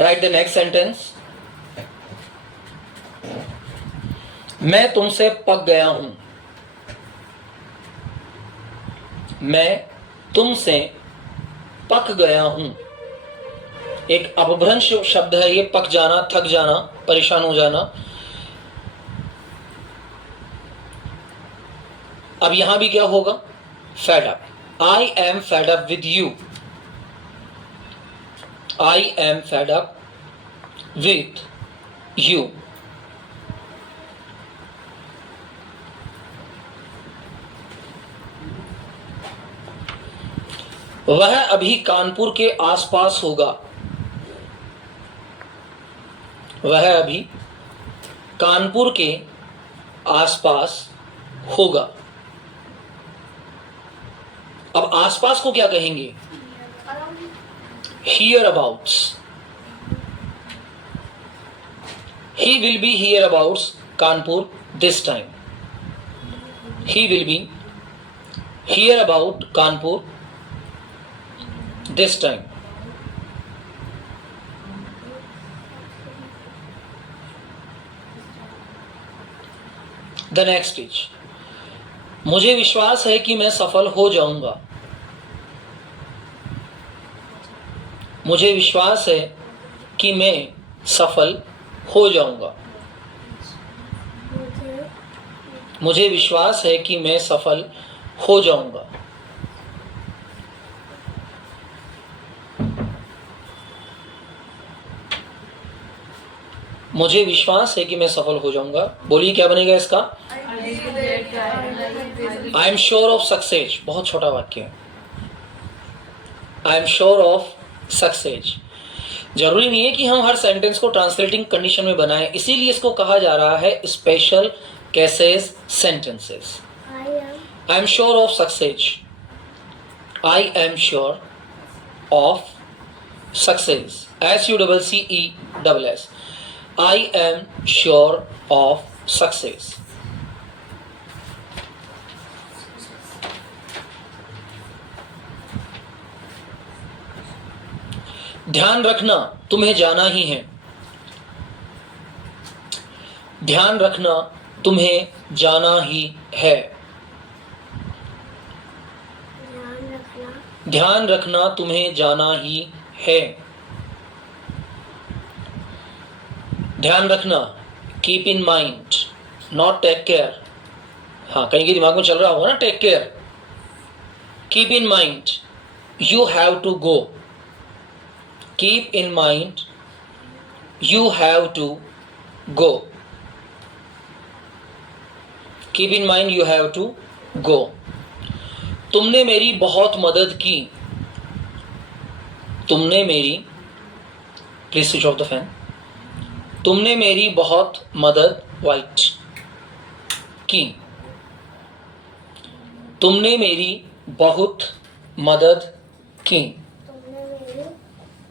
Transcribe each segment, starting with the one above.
Right the next sentence. मैं तुमसे पक गया हूं। मैं तुमसे पक गया हूं। एक अपभ्रंश शब्द है ये, पक जाना, थक जाना, परेशान हो जाना। अब यहां भी क्या होगा? Fed up. I am fed up with you. I am fed up with you. वह अभी कानपुर के आसपास होगा। वह अभी कानपुर के आसपास होगा। अब आसपास को क्या कहेंगे? Here abouts. He will be here abouts Kanpur this time. He will be here about Kanpur this time. The next is, मुझे विश्वास है कि मैं सफल हो जाऊंगा। मुझे विश्वास है कि मैं सफल हो जाऊंगा। मुझे विश्वास है कि मैं सफल हो जाऊंगा। मुझे विश्वास है कि मैं सफल हो जाऊंगा। बोलिए क्या बनेगा इसका? I am sure of success. बहुत छोटा वाक्य है। I am sure of success. जरूरी नहीं है कि हम हर सेंटेंस को ट्रांसलेटिंग कंडीशन में बनाएं, इसीलिए इसको कहा जा रहा है special cases sentences. I am sure of success. I am sure of success. SUCCESS। I am sure of success. ध्यान रखना, तुम्हें जाना ही है। ध्यान रखना, तुम्हें जाना ही है। ध्यान रखना, तुम्हें जाना ही है। ध्यान रखना, keep in mind, not take care. हाँ, कहीं के दिमाग में चल रहा होगा ना take care. Keep in mind, you have to go. Keep in mind, you have to go. Keep in mind, you have to go. तुमने मेरी बहुत मदद की। तुमने मेरी, please switch off the fan. तुमने मेरी बहुत मदद वाइट की। तुमने मेरी बहुत मदद की।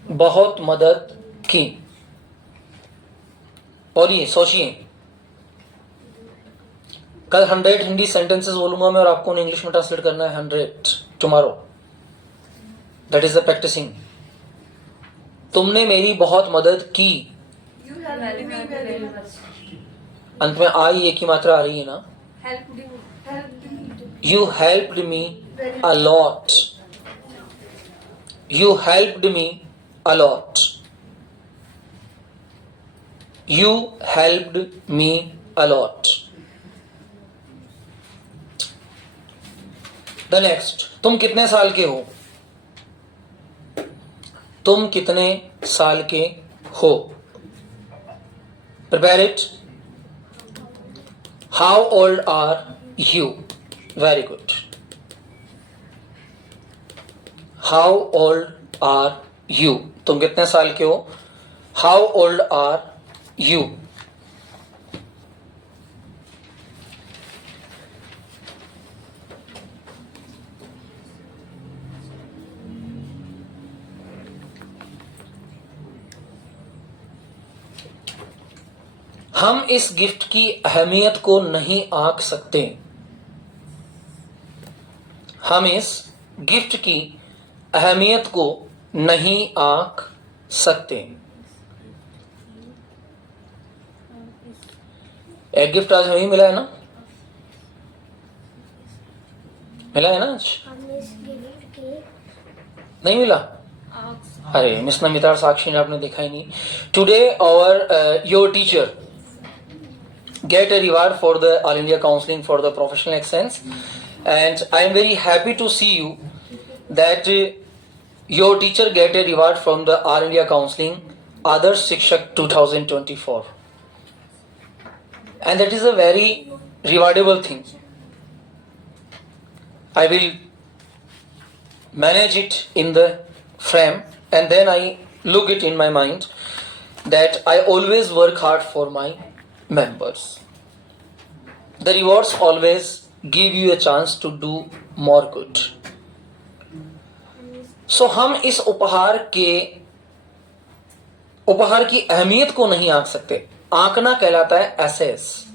बहुत मदद की। बोलिए, सोचिए। कल 100 हिंदी सेंटेंसेस बोलूंगा मैं और आपको उन्हें इंग्लिश में ट्रांसलेट करना है 100 tomorrow. That is the practising. तुमने मेरी बहुत मदद की। अंत में आई एक ही मात्रा आ रही है ना। You helped me a lot. You helped me a lot. You helped me a lot. The next, तुम कितने साल के हो। तुम कितने साल के हो। Prepare it. How old are you? Very good. How old are you? तुम कितने साल के हो। How old are you? हम इस गिफ्ट की अहमियत को नहीं आंक सकते। हम इस गिफ्ट की अहमियत को नहीं आंक सकते। एक गिफ्ट आज हमें मिला है ना, मिला है ना आज? नहीं मिला? अरे मिस नमिता और साक्षी ने आपने देखा ही नहीं. Today our your teacher get a reward for the All India Counseling for the Professional Excellence, and I am very happy to see you that your teacher get a reward from the All India Counseling Adarsh Shikshak 2024, and that is a very rewardable thing. I will manage it in the frame, and then I look it in my mind that I always work hard for my members. The rewards always give you a chance to do more good. So हम इस उपहार की अहमियत को नहीं आंक सकते. आंकना कहलाता है एसेस.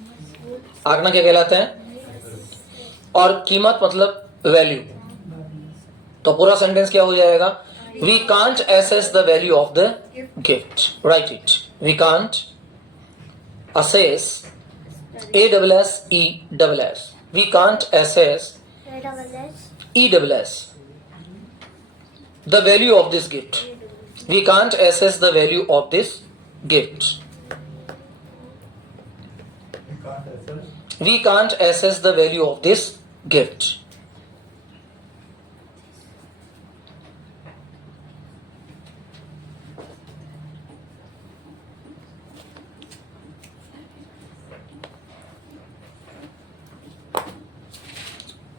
आंकना क्या कहलाता है? और कीमत मतलब वैल्यू. तो पूरा सेंटेंस क्या हो जाएगा? We can't assess the value of the gift. Write it. We can't assess ASSESS. We can't assess ESS the value of this gift. We can't assess the value of this gift. We can't assess the value of this gift.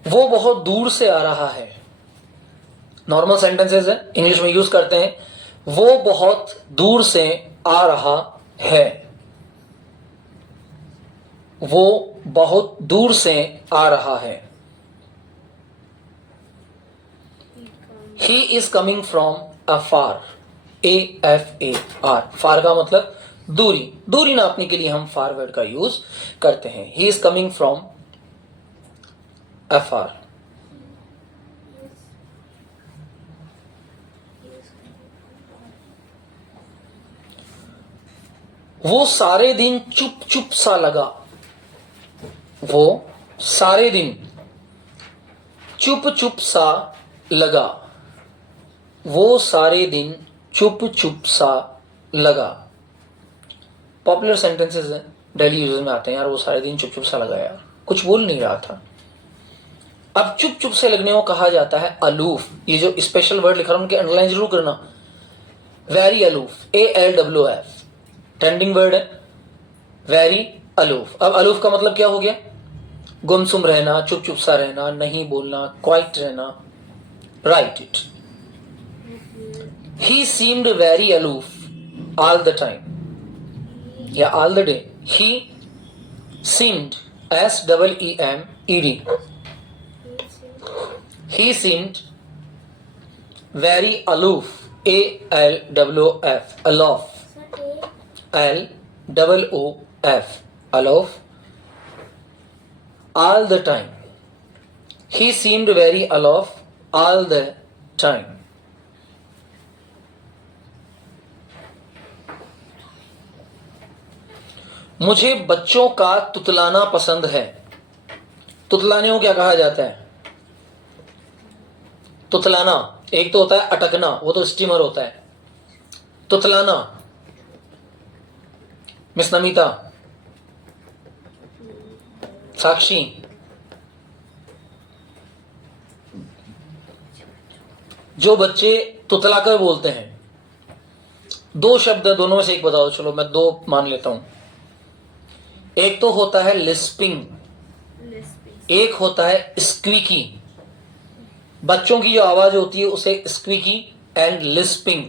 वो बहुत दूर से आ रहा है. Normal sentences है, English में use करते हैं. वो बहुत दूर से आ रहा है. वो बहुत दूर से आ रहा है. He is coming from afar. AFAR. फार का मतलब दूरी. दूरी नापने के लिए हम फार वर्ड का यूज करते हैं. He is coming from afar. वो सारे दिन चुप चुप सा लगा. वो सारे दिन चुप चुप सा लगा. वो सारे दिन चुप चुप सा लगा. पॉपुलर सेंटेंसेस हैं, डेली यूज में आते हैं. यार वो सारे दिन चुप चुप सा लगा, यार कुछ बोल नहीं रहा था. अब चुप चुप से लगने को कहा जाता है अलूफ. ये जो स्पेशल वर्ड लिखा रहा हूं उनके अंडरलाइन जरूर करना. Very aloof. ALOOF. Trending word है. Very aloof. अब अलूफ का मतलब क्या हो गया? गुमसुम रहना, चुप चुप सा रहना, नहीं बोलना, क्वाइट रहना. Write it. He seemed very aloof all the time या all the day. He seemed SEEMED. He seemed very aloof. ALOOF. Aloof. ALOOF. Aloof. All the time. He seemed very aloof all the time. मुझे बच्चों का तुतलाना पसंद है. तुतलाने को क्या कहा जाता है? तुतलाना. एक तो होता है अटकना, वो तो स्टीमर होता है. तुतलाना. मिस नमिता, साक्षी, जो बच्चे तुतलाकर बोलते हैं, दो शब्द है, दोनों में से एक बताओ. चलो मैं दो मान लेता हूं. एक तो होता है लिस्पिंग, एक होता है स्क्वीकी. बच्चों की जो आवाज होती है उसे स्क्वीकी एंड लिस्पिंग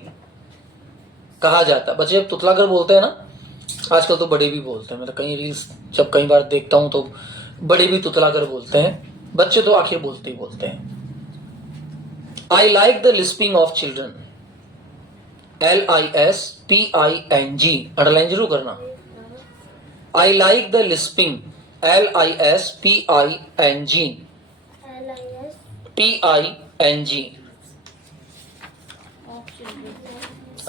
कहा जाता है. बच्चे जब तुतला कर बोलते हैं ना, आजकल तो बड़े भी बोलते हैं. मैं तो कई रील्स जब कई बार देखता हूं तो बड़े भी तुतला कर बोलते हैं. बच्चे तो आखिर बोलते ही बोलते हैं. I like the lisping of children. LISPING. Underline जरूर करना. I like the lisping. LISPING. PING.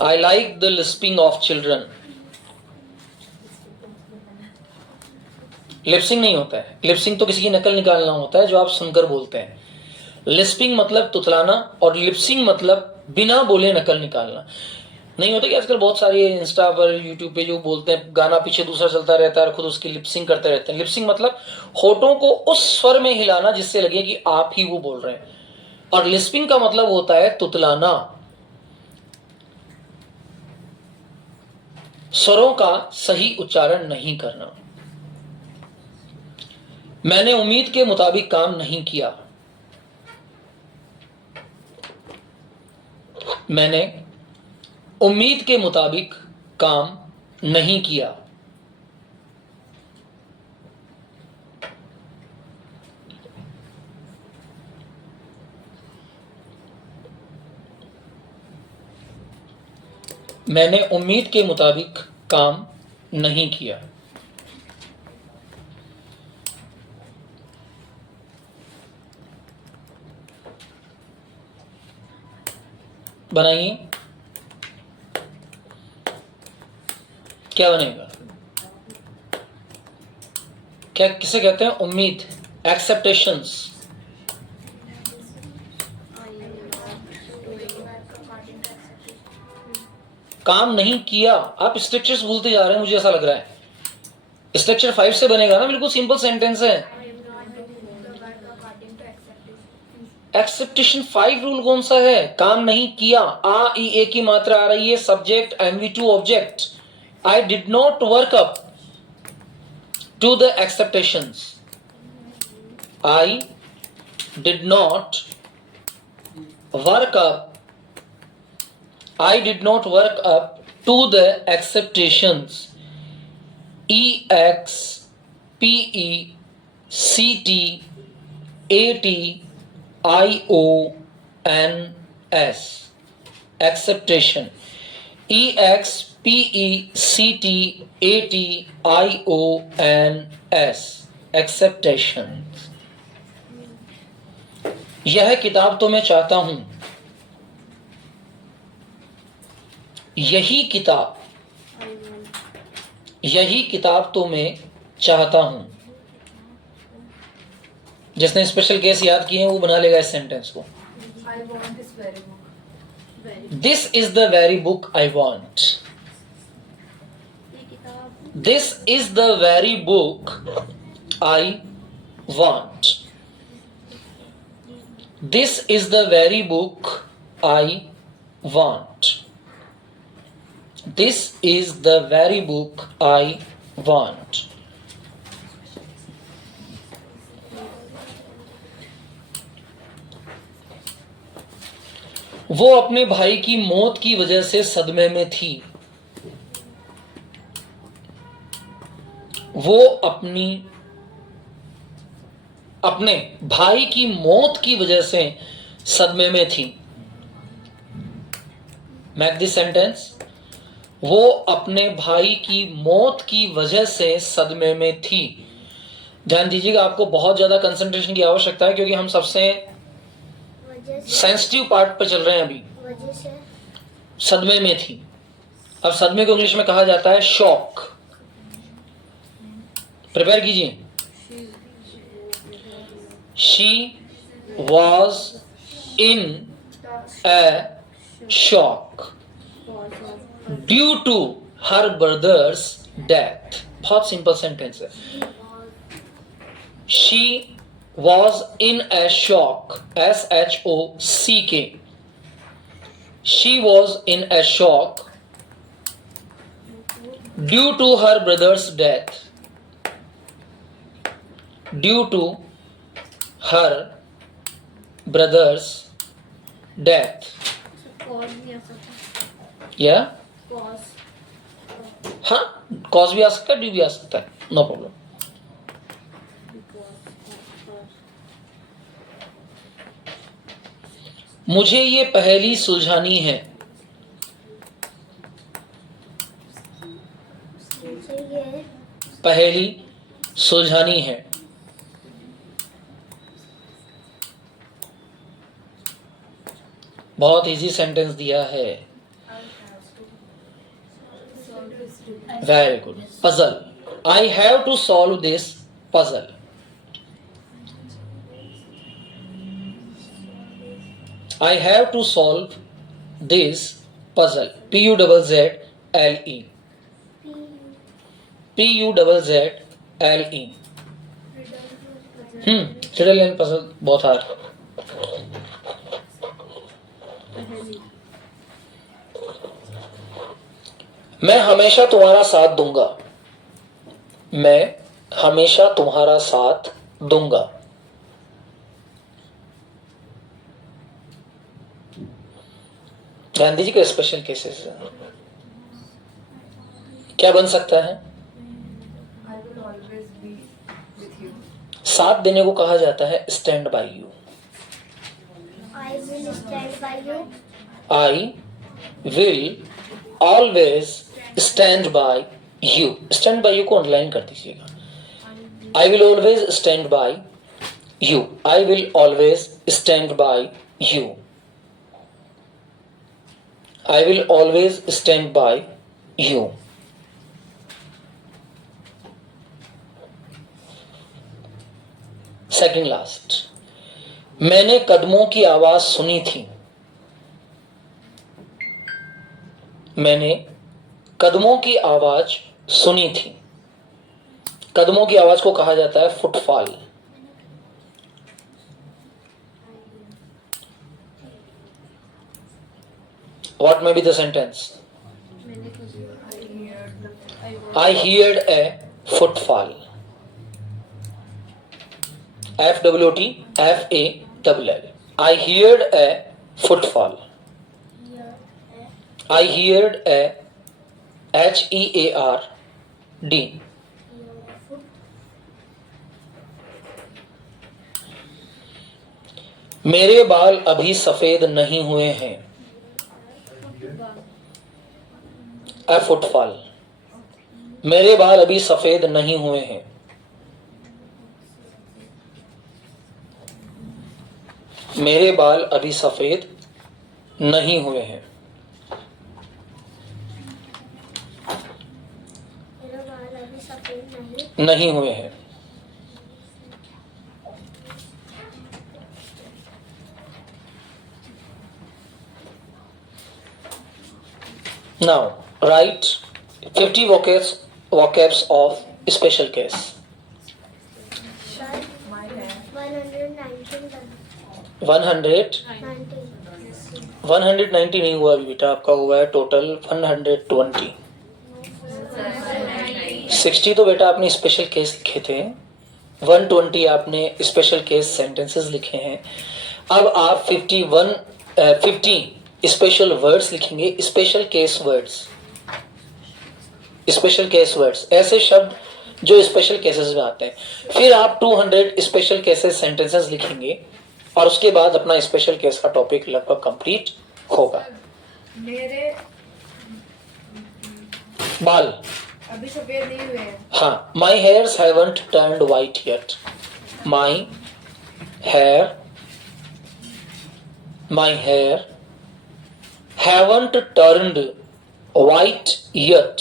I like the lisping of children. Lipsing नहीं होता है। लिपसिंग तो किसी की नकल निकालना होता है जो आप सुनकर बोलते हैं। लिस्पिंग मतलब तुतलाना और लिपसिंग मतलब बिना बोले नकल निकालना। नहीं होता कि आजकल बहुत सारे इंस्टा पर यूट्यूब पे जो बोलते हैं गाना पीछे दूसरा चलता रहता है और खुद उसकी लिपसिंग करते रहते हैं। लिपसिंग मतलब होठों को उस स्वर में हिलाना जिससे लगे कि आप ही वो बोल रहे हैं। और लिस्पिंग का मतलब होता है तुतलाना, स्वरों का सही उच्चारण नहीं करना। मैंने उम्मीद के मुताबिक काम नहीं किया। मैंने उम्मीद के मुताबिक काम नहीं किया। मैंने उम्मीद के मुताबिक काम नहीं किया। बनाइए, क्या बनेगा? क्या किसे कहते हैं? उम्मीद, एक्सेप्टेशंस। काम नहीं किया। आप स्ट्रक्चर्स भूलते जा रहे हैं, मुझे ऐसा लग रहा है। स्ट्रक्चर 5 से बनेगा ना, बिल्कुल सिंपल सेंटेंस है। एक्सेप्टेशन 5 रूल कौन सा है? काम नहीं किया, आ ई ए की मात्रा आ रही है, subject MV2 object. I did not work up to the expectations. I did not work up, I did not work up to the expectations. EXPECTATIONS. Acceptation. EXPECTATIONS. Acceptation. यह किताब तो मैं चाहता हूं, यही किताब तो मैं चाहता हूं। जिसने स्पेशल केस याद किए हैं वो बना लेगा इस सेंटेंस को। This is the very book I want. This is the very book I want. This is the very book I want. This is the very book I want. वो अपने भाई की मौत की वजह से सदमे में थी। वो अपने भाई की मौत की वजह से सदमे में थी। Make this sentence. वो अपने भाई की मौत की वजह से सदमे में थी। ध्यान दीजिएगा, आपको बहुत ज्यादा कंसंट्रेशन की आवश्यकता है क्योंकि हम सबसे सेंसिटिव पार्ट पर चल रहे हैं अभी। सदमे में थी। अब सदमे को इंग्लिश में कहा जाता है शॉक। प्रिपेयर कीजिए। She was in a shock due to her brother's death. बहुत सिंपल सेंटेंस है। She was in a shock, SHOCK। She was in a shock due to her brother's death. Due to her brother's death. या हाँ, cause भी आ सकता है, due भी आ सकता है, नो प्रॉब्लम। मुझे ये पहेली सुलझानी है। पहेली सुलझानी है। बहुत इजी सेंटेंस दिया है। Very good. Puzzle. I have to solve this puzzle. I have to solve this puzzle. Puzzle. Puzzle. Riddle and puzzle बहुत हार्ड. मैं हमेशा तुम्हारा साथ दूंगा. मैं हमेशा तुम्हारा साथ दूंगा. ध्यान दीजिए स्पेशल केसेस क्या बन सकता है. साथ देने को कहा जाता है stand by you. I will stand by you. I will always stand by you. Stand by you को अंडरलाइन कर दीजिएगा. I will always stand by you. I will always stand by you. I will always stand by you. Second last. मैंने कदमों की आवाज सुनी थी. मैंने कदमों की आवाज सुनी थी. कदमों की आवाज को कहा जाता है footfall. What may be the sentence. I heard A footfall. FWOTFALL. I heard a footfall. I heard a HEARD. मेरे बाल अभी सफेद नहीं हुए हैं. A footfall. मेरे बाल अभी सफेद नहीं हुए हैं. मेरे बाल अभी सफेद नहीं हुए हैं. मेरे बाल अभी सफेद नहीं हुए हैं. Now write 50 vocabs of special case. 190 नहीं हुआ अभी बेटा, आपका हुआ है टोटल 120. 60 तो बेटा आपने स्पेशल केस लिखे थे, 120 आपने स्पेशल केस सेंटेंसेस लिखे हैं. अब आप 50 स्पेशल वर्ड्स लिखेंगे. स्पेशल केस वर्ड्स ऐसे शब्द जो स्पेशल केसेस में आते हैं. फिर आप 200 स्पेशल केसेस सेंटेंसेस लिखेंगे और उसके बाद अपना स्पेशल केस का टॉपिक लगभग कंप्लीट होगा. मेरे बाल अभी सफेद नहीं हुए हैं. हाँ. My hairs haven't turned white yet. My hair haven't turned white yet.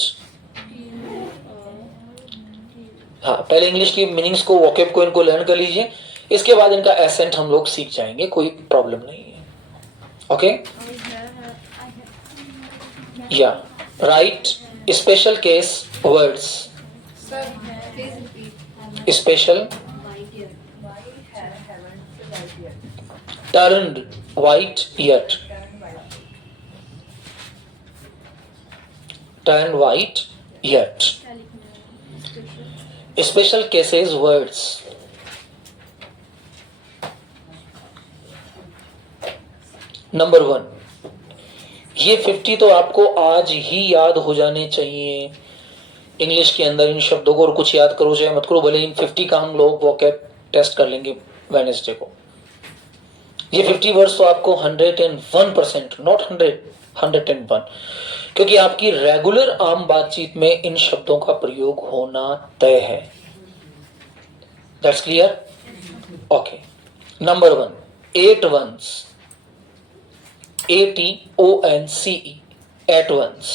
हाँ, पहले इंग्लिश की मीनिंग्स को, वोकैब को इनको लर्न कर लीजिए. इसके बाद इनका एसेंट हम लोग सीख जाएंगे, कोई प्रॉब्लम नहीं है. ओके. या right special case words. Sir please repeat. Special turned white yet. Turned white yet. Special cases words. Number 1. ये 50 तो आपको आज ही याद हो जाने चाहिए इंग्लिश के अंदर इन शब्दों को. और कुछ याद करो चाहे मत करो, भले इन 50 का हम लोग वोकैब टेस्ट कर लेंगे वेडनेसडे को. ये 50 वर्ड्स तो आपको 101%, नॉट 100, 101, क्योंकि आपकी रेगुलर आम बातचीत में इन शब्दों का प्रयोग होना तय है. That's clear. Okay. Number 1. 8 ones. ATONCE. 8 ones.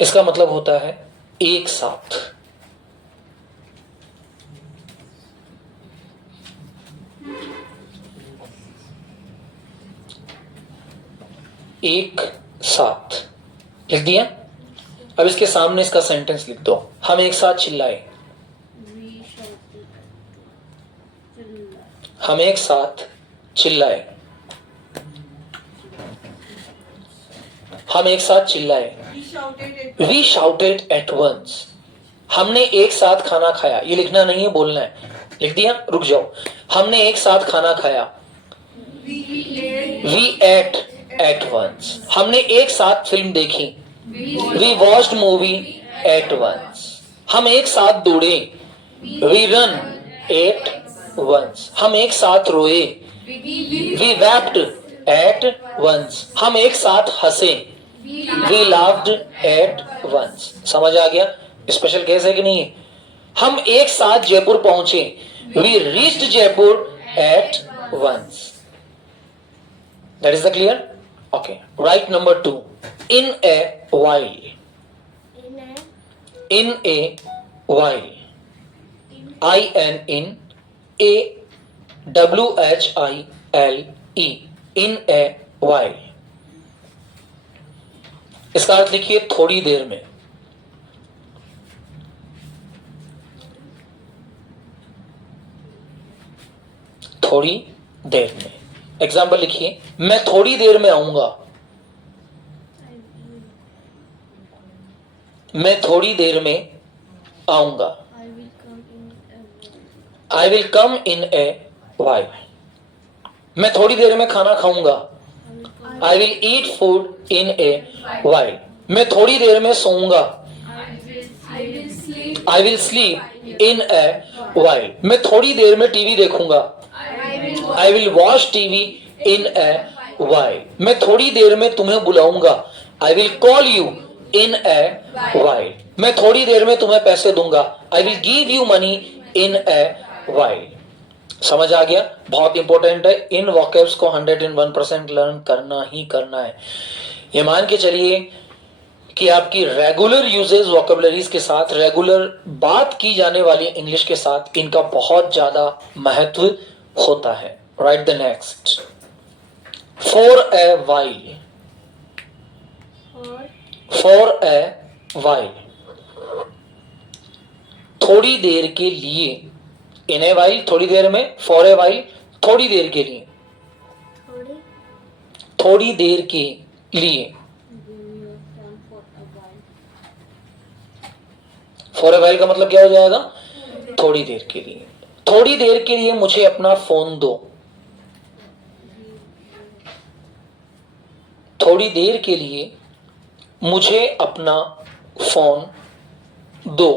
इसका मतलब होता है एक साथ. एक साथ लिख दिया। अब इसके सामने इसका सेंटेंस लिख दो। हम एक साथ चिल्लाए। हम एक साथ चिल्लाए। हम एक साथ चिल्लाए। We shouted at once. हमने एक साथ खाना खाया। ये लिखना नहीं है, बोलना है। लिख दिया, रुक जाओ। हमने एक साथ खाना खाया। We ate at once. हमने एक साथ फिल्म देखी। We watched movie at once. हम एक साथ दौड़े। We run at once. हम एक साथ रोए। We wept at once. हम एक साथ हंसे। We laughed at once. समझ आ गया? स्पेशल केस है कि नहीं है? हम एक साथ जयपुर पहुंचे। We reached Jaipur at once. That is the clear? Okay, right number 2। In a while। In in a while। in a while। in a while। इसका अर्थ लिखिए थोड़ी देर में। थोड़ी देर में। एग्जाम्पल लिखिए, मैं थोड़ी देर में आऊंगा। मैं थोड़ी देर में आऊंगा। I will come in a I will come in a while। मैं थोड़ी देर में खाना खाऊंगा। I will eat food in a while। मैं थोड़ी देर में सोऊंगा। I will sleep in a while। मैं थोड़ी देर में टीवी देखूंगा। I will watch TV in a while। मैं थोड़ी देर में तुम्हें बुलाऊंगा। I will call you in a while। मैं थोड़ी देर में तुम्हें पैसे दूंगा। I will give you money in a while। समझ आ गया? बहुत इंपॉर्टेंट है। इन वोकैब्स को 101% लर्न करना ही करना है। ये मान के चलिए कि आपकी रेगुलर यूजेज वोकैबुलरीज के साथ, रेगुलर बात की जाने वाली इंग्लिश के साथ इनका बहुत ज्यादा महत्व होता है। Right the next. For a while. For a while, थोड़ी देर के लिए। इन ए वाइल थोड़ी देर में। फॉर ए वाइल थोड़ी देर के लिए। थोड़ी देर के लिए। फॉर ए वाइल का मतलब क्या हो जाएगा? थोड़ी देर के लिए। थोड़ी देर के लिए मुझे अपना फोन दो। थोड़ी देर के लिए मुझे अपना फोन दो।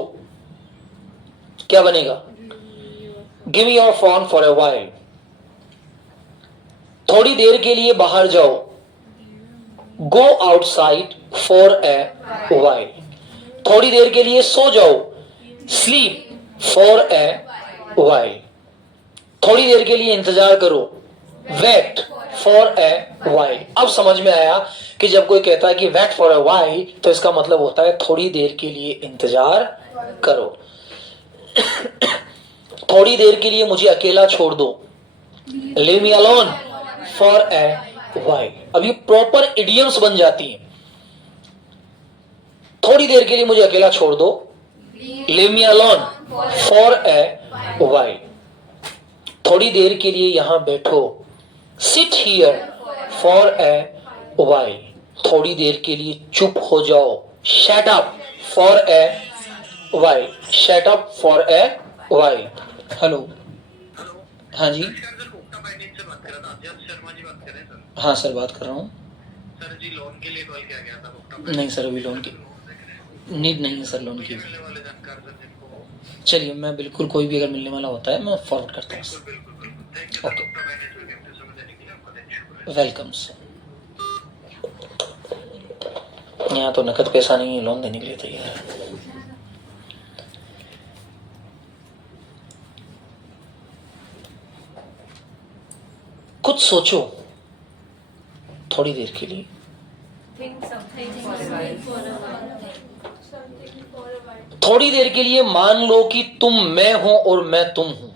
क्या बनेगा? Give your phone for a while. थोड़ी देर के लिए बाहर जाओ। Go outside for a while. थोड़ी देर के लिए सो जाओ। Sleep for a while. थोड़ी देर के लिए इंतजार करो। Wait for a while. अब समझ में आया कि जब कोई कहता है कि वेट फॉर ए वाइल तो इसका मतलब होता है थोड़ी देर के लिए इंतजार करो। थोड़ी देर के लिए मुझे अकेला छोड़ दो। Leave me alone for a while. अब ये प्रॉपर इडियम्स बन जाती हैं। थोड़ी देर के लिए मुझे अकेला छोड़ दो। Leave me alone for a while. थोड़ी देर के लिए यहां बैठो। Sit here for a while. थोड़ी देर के लिए चुप हो जाओ। Shut up for a while. Shut up for a while. Hello, हाँ जी, हाँ सर बात कर रहा हूँ। सर जी लोन के लिए कॉल किया गया था। नहीं सर, अभी लोन की नीड नहीं है सर, लोन की। मिलने वाले जानकार सर जिनको। चलिए, मैं बिल्कुल, कोई भी अगर मिलने वाला होता है मैं फॉरवर्ड करता हूँ। बिल्कुल thank you sir. Okay, doctor management के समझ देने के लिए आपका धन्यवाद। Welcome sir. यहाँ तो नकद पैसा नहीं है, लोन देने के लिए तैयार है। कुछ सोचो थोड़ी देर के लिए। थोड़ी देर के लिए मान लो कि तुम मैं हो और मैं तुम हूं।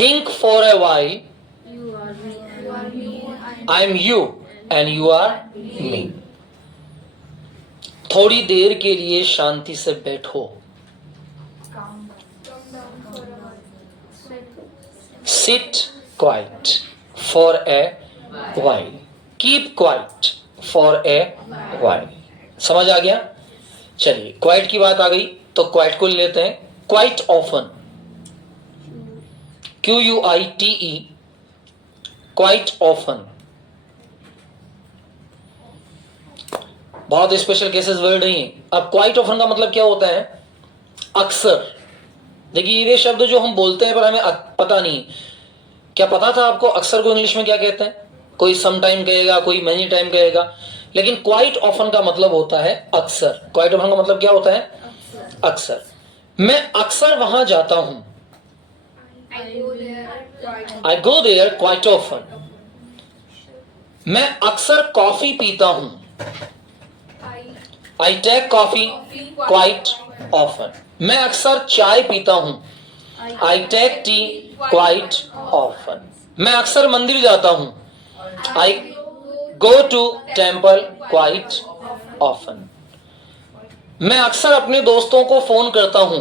Think for a while I am you and you are me. थोड़ी देर के लिए शांति से बैठो। Sit quiet for a while. Keep quiet for a while. समझ आ गया? चलिए, क्वाइट की बात आ गई तो क्वाइट को लेते हैं। Quite often, QUITE, quite often. बहुत स्पेशल केसेस वर्ड नहीं है। अब क्वाइट ऑफन का मतलब क्या होता है? अक्सर। देखिए, ये शब्द जो हम बोलते हैं पर हमें पता नहीं। क्या पता था आपको अक्सर को इंग्लिश में क्या कहते हैं? कोई सम टाइम कहेगा, कोई मेनी टाइम कहेगा, लेकिन क्वाइट ऑफन का मतलब होता है अक्सर। क्वाइट ऑफन का मतलब क्या होता है? अक्सर। मैं अक्सर वहां जाता हूं। I go there quite often. मैं अक्सर कॉफी पीता हूं। I take coffee quite often. मैं अक्सर चाय पीता हूं। I take tea quite often. मैं अक्सर मंदिर जाता हूं। I go to temple quite often. मैं अक्सर अपने दोस्तों को फोन करता हूं।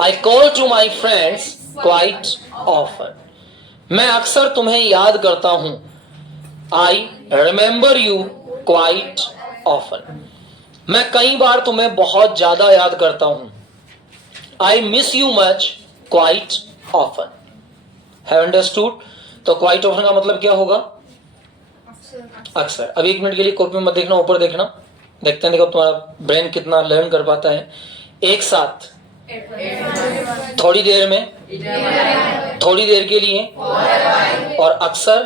I call to my friends quite often. मैं अक्सर तुम्हें याद करता हूं। I remember you quite often. मैं कई बार तुम्हें बहुत ज्यादा याद करता हूं। I miss you much quite often. Have understood? तो quite often का मतलब क्या होगा? अक्सर। अब 1 मिनट के लिए कॉपी में मत देखना, ऊपर देखना। देखते हैं, देखो तुम्हारा ब्रेन कितना लर्न कर पाता है। एक साथ, थोड़ी देर में, थोड़ी देर के लिए, और अक्सर।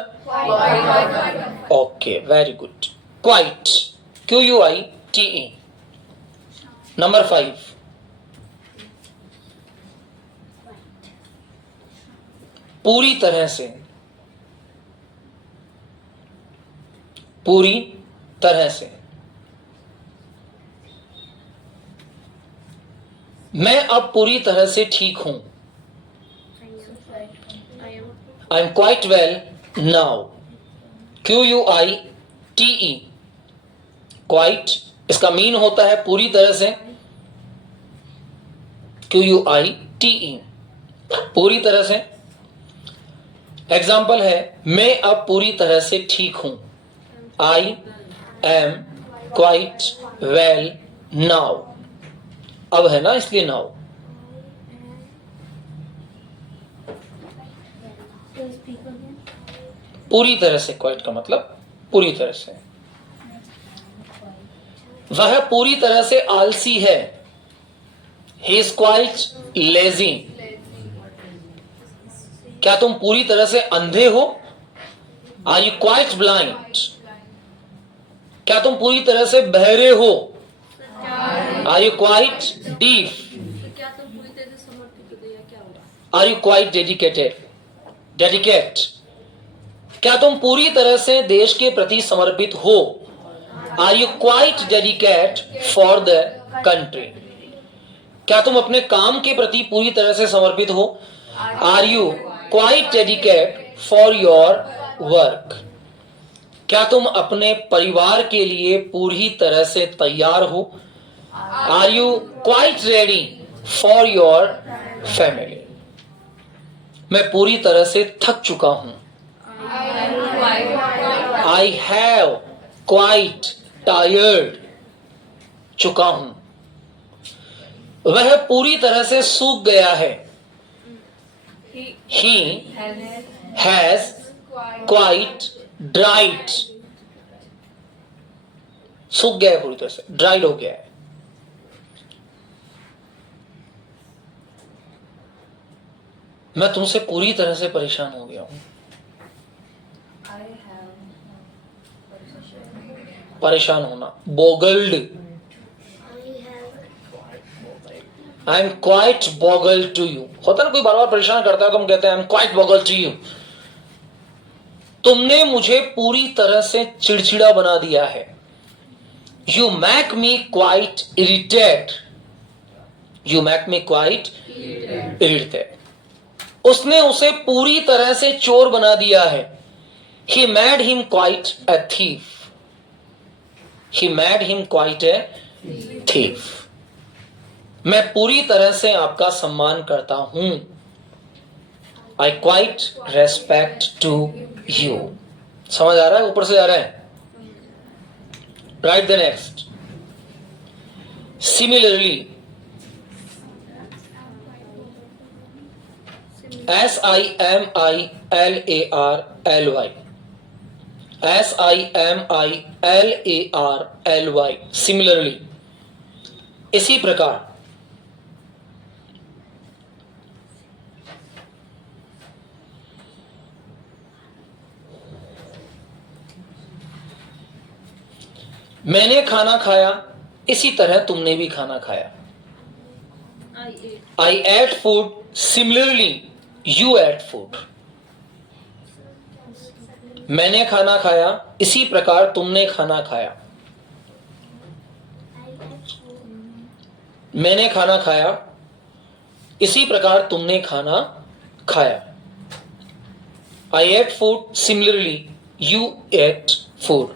Okay, very good. Quite, QUITE। Number 5, पूरी तरह से। पूरी तरह से। मैं अब पूरी तरह से ठीक हूं। आई am quite well now. QUITE। Quite, इसका मीन होता है पूरी तरह से। QUITE, पूरी तरह से। एग्जाम्पल है, मैं अब पूरी तरह से ठीक हूं। आई एम क्वाइट वेल नाउ। अब है ना, इसलिए नाउ। पूरी तरह से, क्वाइट का मतलब पूरी तरह से। वह पूरी तरह से आलसी है। He is quite lazy. क्या तुम पूरी तरह से अंधे हो? Are you quite blind? क्या तुम पूरी तरह से बहरे हो? Are you quite deaf? Are you quite dedicated? Dedicate, क्या तुम पूरी तरह से देश के प्रति समर्पित हो? Are you quite dedicate for the country? क्या तुम अपने काम के प्रति पूरी तरह से समर्पित हो? Are you quite dedicate for your work? क्या तुम अपने परिवार के लिए पूरी तरह से तैयार हो? Are you quite ready for your family? मैं पूरी तरह से थक चुका हूं। आई हैव क्वाइट टायर्ड, चुका हूं। वह पूरी तरह से सूख गया है। He has quite dried, सूख गया है पूरी तरह से, ड्राइड हो गया है। मैं तुमसे पूरी तरह से परेशान हो गया हूं। परेशान होना, boggled. I am quite boggle to you. होता ना, कोई बार बार परेशान करता है तो हम कहते हैं I am quite boggle to you. तुमने मुझे पूरी तरह से चिड़चिड़ा बना दिया है। You make me quite irritate. You make me quite irritate. उसने उसे पूरी तरह से चोर बना दिया है। He made him quite a thief. He made him quite a thief. मैं पूरी तरह से आपका सम्मान करता हूं. I quite respect to you. समझ आ रहा है? ऊपर से आ रहा है. Write the next. Similarly, SIMILARLY. SIMILARLY. Similarly. इसी प्रकार. मैंने खाना खाया, इसी तरह तुमने भी खाना खाया. I ate food, similarly you ate food. मैंने खाना खाया, इसी प्रकार तुमने खाना खाया. मैंने खाना खाया, इसी प्रकार तुमने खाना खाया. I ate food, similarly you ate food.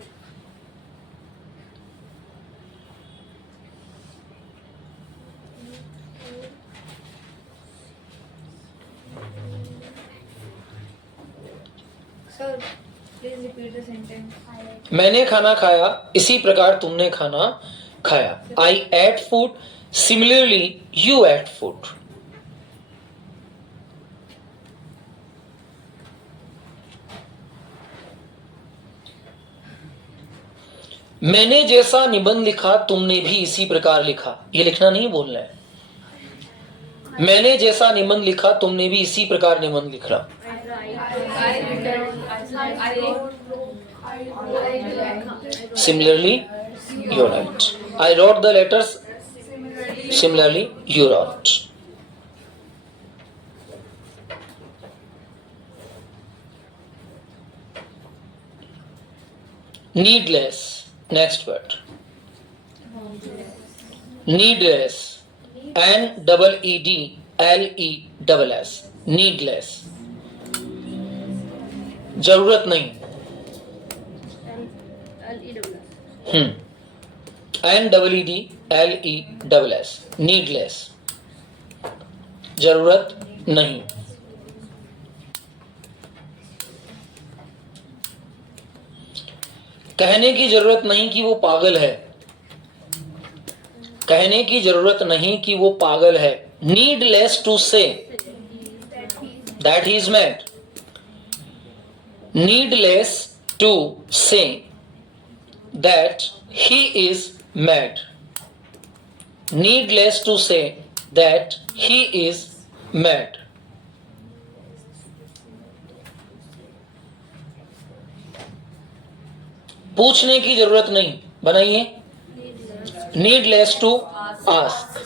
Sir, please repeat the sentence. मैंने खाना खाया, इसी प्रकार तुमने खाना खाया. I ate food, similarly you ate food. मैंने जैसा निबंध लिखा तुमने भी इसी प्रकार लिखा. ये लिखना नहीं बोलना है. मैंने जैसा निबंध लिखा तुमने भी इसी प्रकार निबंध लिखा. Similarly, you write. I wrote the letters. Similarly, you wrote. Needless. Next word. Needless. NEEDLESS. Needless. जरूरत नहीं. NEEDLESS. Needless. जरूरत नहीं. कहने की जरूरत नहीं कि वो पागल है. कहने की जरूरत नहीं कि वो पागल है. Needless to say that he is mad. Needless to say that he is mad. Needless to say that he is mad. पूछने की जरूरत नहीं. बनाइए. Needless to ask.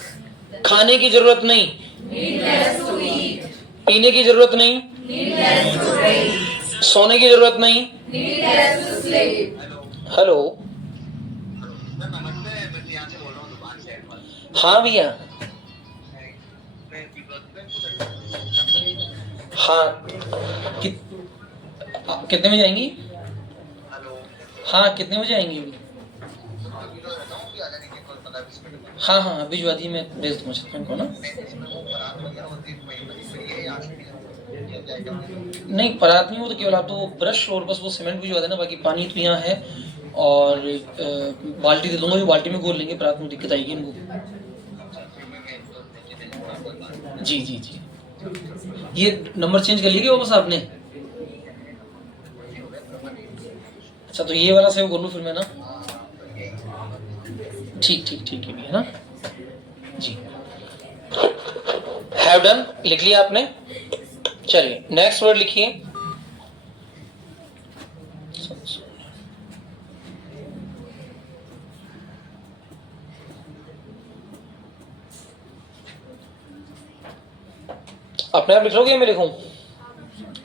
खाने की जरूरत नहीं. Needless to eat. पीने की जरूरत नहीं. Needless to drink. सोने की जरूरत नहीं. Needless to sleep. Hello. Sir नमस्ते, मैं यहाँ से बोल रहा हूँ दुकान से. हाँ भैया. मैं हाँ. कितने बजे आएंगी? हेलो. हाँ कितने बजे आएंगी? हाँ हाँ भिजवा दी. मैं भेज दूँगा छतन को ना. नहीं परात नहीं, वो तो केवल आप तो ब्रश और बस वो सीमेंट भिजवा देना. बाकी पानी तो यहाँ है और बाल्टी दे दूंगा. भी बाल्टी में घोल लेंगे. परात में दिक्कत आएगी इनको. जी जी जी. ये नंबर चेंज कर लिया वापस आपने? अच्छा तो ये वाला सेव कर लूँ फिर मैं ना. ठीक ठीक ठीक है ना जी. हैव डन लिख लिया आपने. चलिए नेक्स्ट वर्ड लिखिए. अपने आप लिख लोगे मैं लिखूं?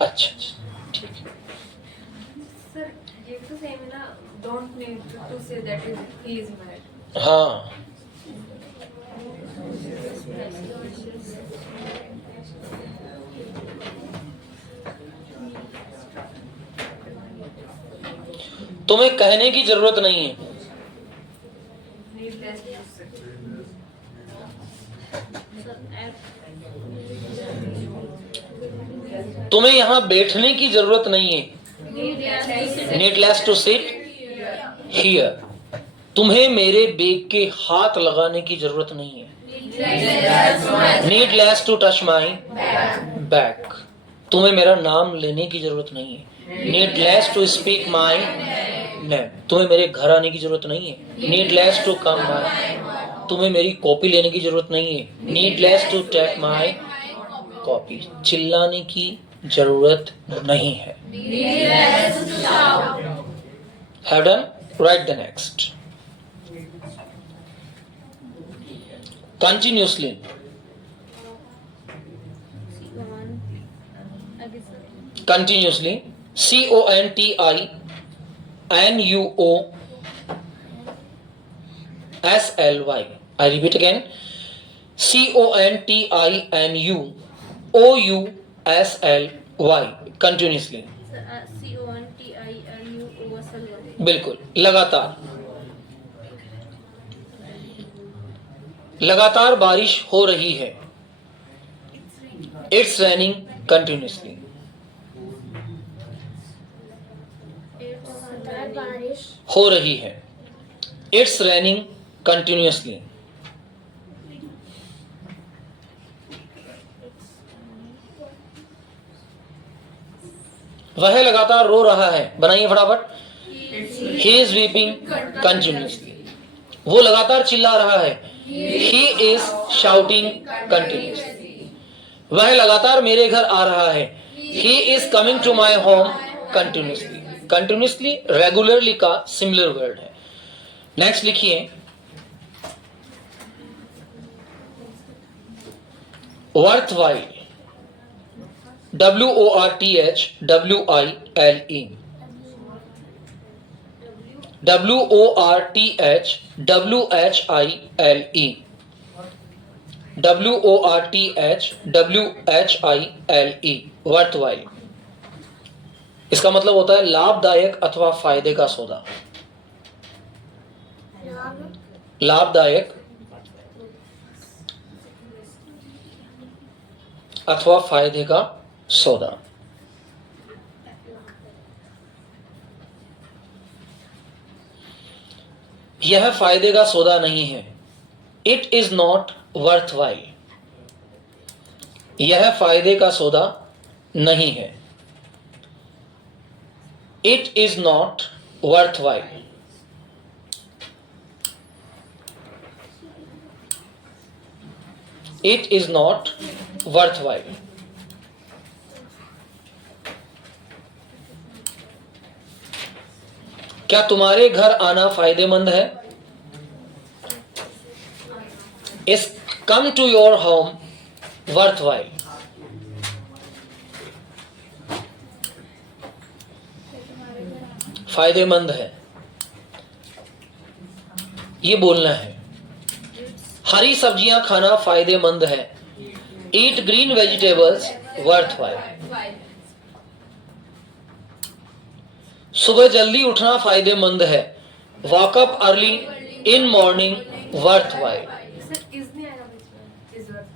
अच्छा ठीक है. Sir, you have to say na, don't need to say that he is mad. हाँ तुम्हें कहने की जरूरत नहीं है। needless to say. तुम्हें यहां बैठने की जरूरत नहीं है। Needless to sit here. तुम्हें मेरे बैग के हाथ लगाने की जरूरत नहीं है। Needless to touch my bag. तुम्हें मेरा नाम लेने की जरूरत नहीं है। Needless to speak my name. तुम्हें मेरे घर आने की जरूरत नहीं है। Needless to come my. तुम्हें मेरी कॉपी लेने की जरूरत नहीं है। Needless to take my copy. चिल्लाने की जरूरत नहीं है। Have done? Write the next. Continuously. Continuously. CONTINUOSLY. I repeat again. CONTINUOUSLY. Continuously. बिल्कुल, लगातार। लगातार बारिश हो रही है। It's raining continuously. लगातार बारिश हो रही है। It's raining continuously. वह लगातार रो रहा है। बनाइए फटाफट। He is weeping continuously. वो लगातार चिल्ला रहा है। He is shouting continuously. वह लगातार मेरे घर आ रहा है। He is coming to my home continuously. Continuously regularly का similar word है। नेक्स्ट लिखिए, worthwhile. WORTHWILE. WORTHWHILE. worthwhile. इसका मतलब होता है लाभदायक अथवा फायदे का सौदा। लाभदायक अथवा फायदे का सौदा। यह फायदे का सौदा नहीं है। It is not worthwhile. यह फायदे का सौदा नहीं है। It is not worthwhile. It is not worthwhile. क्या तुम्हारे घर आना फायदेमंद है? Is come to your home worthwhile. फायदेमंद है, ये बोलना है। हरी सब्जियां खाना फायदेमंद है। ईट ग्रीन वेजिटेबल्स वर्थवाइल। सुबह जल्दी उठना फायदेमंद है। Walk up early in morning worthwhile. Sir is नहीं आएगा बीच में, is worth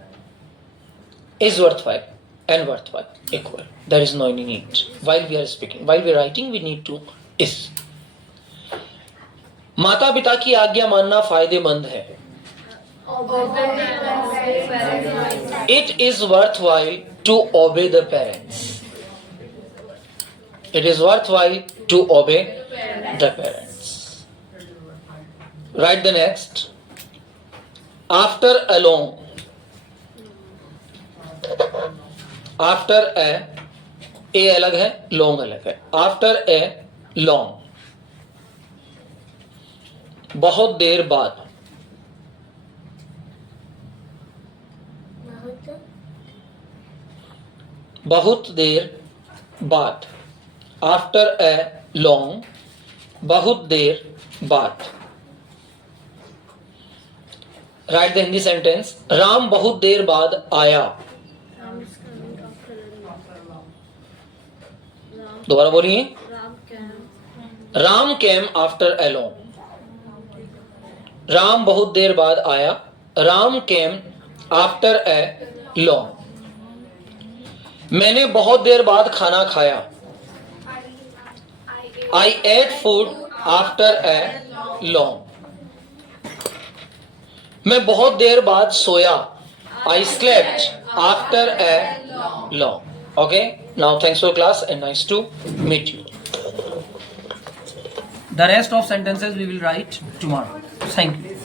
Is worthwhile and worthwhile equal. There is no any need. While we are speaking, while we are writing, we need to is. माता पिता की आज्ञा मानना फायदेमंद है। It is worthwhile to obey the parents. It is worthwhile to obey the parents. Write the next. After a long. After a अलग है, long अलग है। After a long. बहुत देर बाद। बहुत देर बाद। After a long. बहुत देर बाद। Write the Hindi sentence. Ram बहुत देर बाद आया। दोबारा बोलिए। Ram came after a long, Ram बहुत देर बाद आया, Ram came after a long. मैंने बहुत देर बाद खाना खाया, I ate food after a long. मैं बहुत देर बाद सोया, I slept after a long. Okay, now thanks for class and nice to meet you. The rest of sentences we will write tomorrow. Thank you.